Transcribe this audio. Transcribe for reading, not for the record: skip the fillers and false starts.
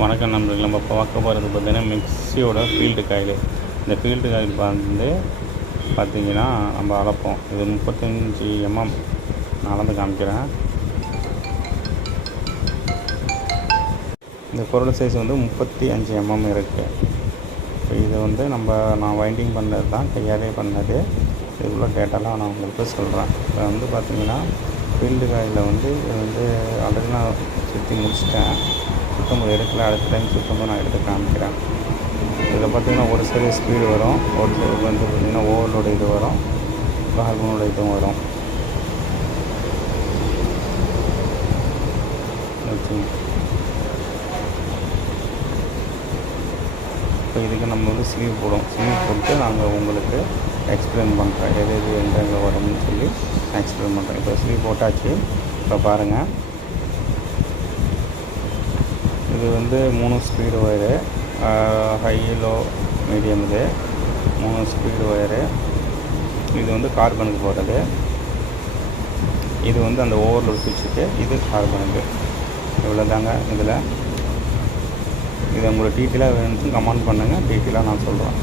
வணக்கம் நண்பர்கள். நம்ம இப்போ பார்க்க போகிறது பார்த்திங்கன்னா மிக்சியோட ஃபீல்டு காயில். இந்த ஃபீல்டு காயில் வந்து பார்த்திங்கன்னா நம்ம அளப்போம். இது 35 mm நான் அளந்து காமிக்கிறேன். இந்த பொருள் சைஸ் வந்து 35 mm இருக்குது. இப்போ இது வந்து நான் வைண்டிங் பண்ணது தான், கையாலே பண்ணது. இதுக்குள்ள டேட்டாலாம் நான் உங்களுக்கு சொல்கிறேன். இப்போ வந்து பார்த்திங்கன்னா ஃபீல்டு காயில் வந்து இது வந்து ஆல்ரெடி நான் சுற்றி முடிச்சிட்டேன். சுத்தம் எடுக்கல, அடுத்த டைம் சுத்தமாக நான் எடுத்து காமிக்கிறேன். இதில் பார்த்திங்கன்னா ஒரு சைடு ஸ்பீடு வரும், ஒரு சைடு வந்து பார்த்திங்கன்னா ஓவர்லோடு இது வரும், கார்பனோட இதுவும் வரும். இப்போ இதுக்கு நம்ம வந்து ஸ்லீவ் போட்டு நாங்கள் உங்களுக்கு எக்ஸ்பிளைன் பண்ணுறேன், எது எங்கே வரும்னு சொல்லி எக்ஸ்பிளைன் பண்ணுறேன். இப்போ ஸ்லீவ் போட்டாச்சு. இப்போ பாருங்கள், இது வந்து 3 speed wire, high low medium. இது 3 ஸ்பீடு ஒயரு. இது வந்து கார்பனுக்கு போகிறது. இது வந்து அந்த ஓவர்லோட் சுவிட்சுக்கு, இது கார்பனுக்கு. இவ்வளோ தாங்க இதில். இது உங்களுக்கு டீட்டெயிலாக வேணும்னு கமெண்ட் பண்ணுங்கள், டீட்டெயிலாக நான் சொல்கிறேன்.